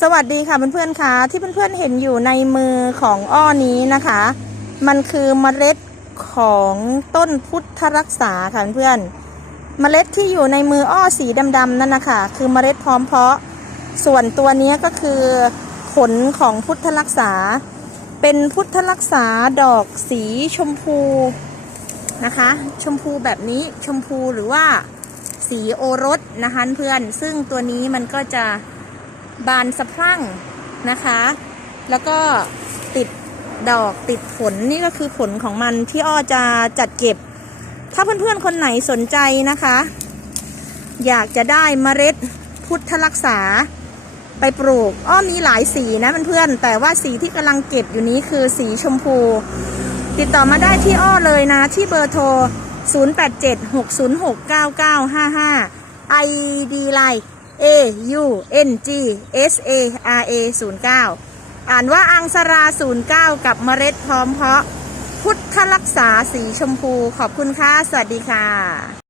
สวัสดีค่ะเพื่อนๆค่ะที่เพื่อนๆเห็นอยู่ในมือของอ้อนี้นะคะ มันคือเมล็ดของต้นพุทธรักษาค่ะเพื่อนๆเมล็ดที่อยู่ในมืออ้อสีดำๆนั่นนะคะคือเมล็ดพร้อมเพาะ ส่วนตัวนี้ก็คือผลของพุทธรักษา เป็นพุทธรักษาดอกสีชมพูนะคะ ชมพูแบบนี้ชมพูหรือว่าสีโอรสนะคะเพื่อนซึ่งตัวนี้มันก็จะ บานสะพรั่งนะคะ แล้วก็ติดดอกติดผลนี่ก็คือผลของมันที่อ้อจะจัดเก็บ ถ้าเพื่อนๆคนไหนสนใจนะคะ อยากจะได้เมล็ดพุทธรักษาไปปลูก อ้อมีหลายสีนะเพื่อนๆแต่ว่าสีที่กำลังเก็บอยู่นี้คือสีชมพู ติดต่อมาได้ที่อ้อเลยนะ ที่เบอร์โทร 0876069955 ID ไลน์ A U N G S A R A 09อ่านว่าอังสรา 09 กับเมล็ดพร้อมเพาะ พุทธรักษาสีชมพูขอบคุณค่ะ สวัสดีค่ะ